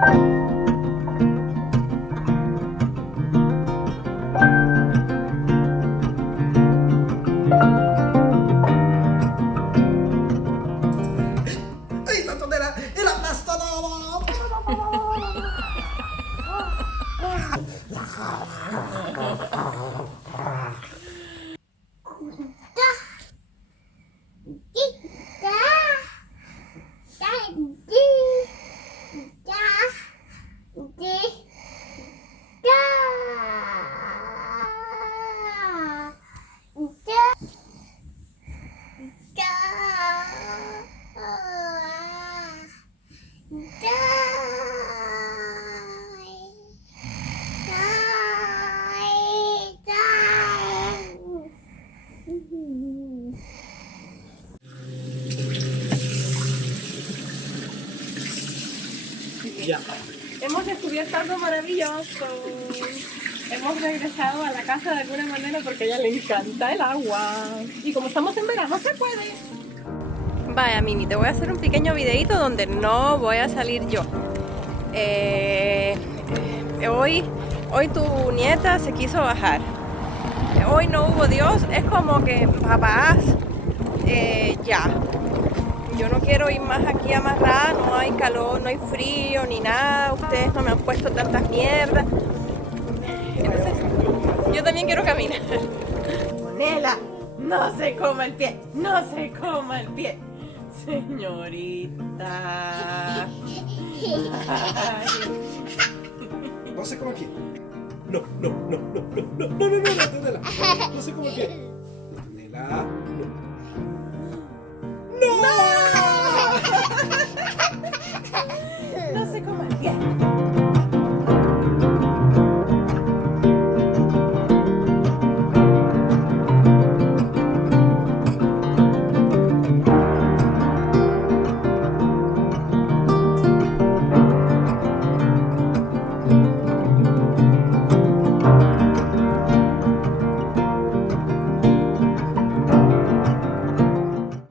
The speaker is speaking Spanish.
¡Ay, Antonella! ¡El aplastonado! Ya. Hemos descubierto algo maravilloso. Hemos regresado a la casa de alguna manera porque a ella le encanta el agua. Y como estamos en verano, se puede. Vaya, Mimi, te voy a hacer un pequeño videito donde no voy a salir yo. Hoy tu nieta se quiso bajar. Hoy no hubo Dios. Es como que, papás, ya. Yo no quiero ir más aquí amarrada, no hay calor, no hay frío ni nada, ustedes no me han puesto tantas mierdas. Entonces, yo también quiero caminar. Nela, no se coma el pie, no se coma el pie. Señorita. Ay. No se come el pie. No, no, no, no, no, no, no, no, no, Antonella. No se come el pie. Antonella, no. ¡No! No se coma el pie.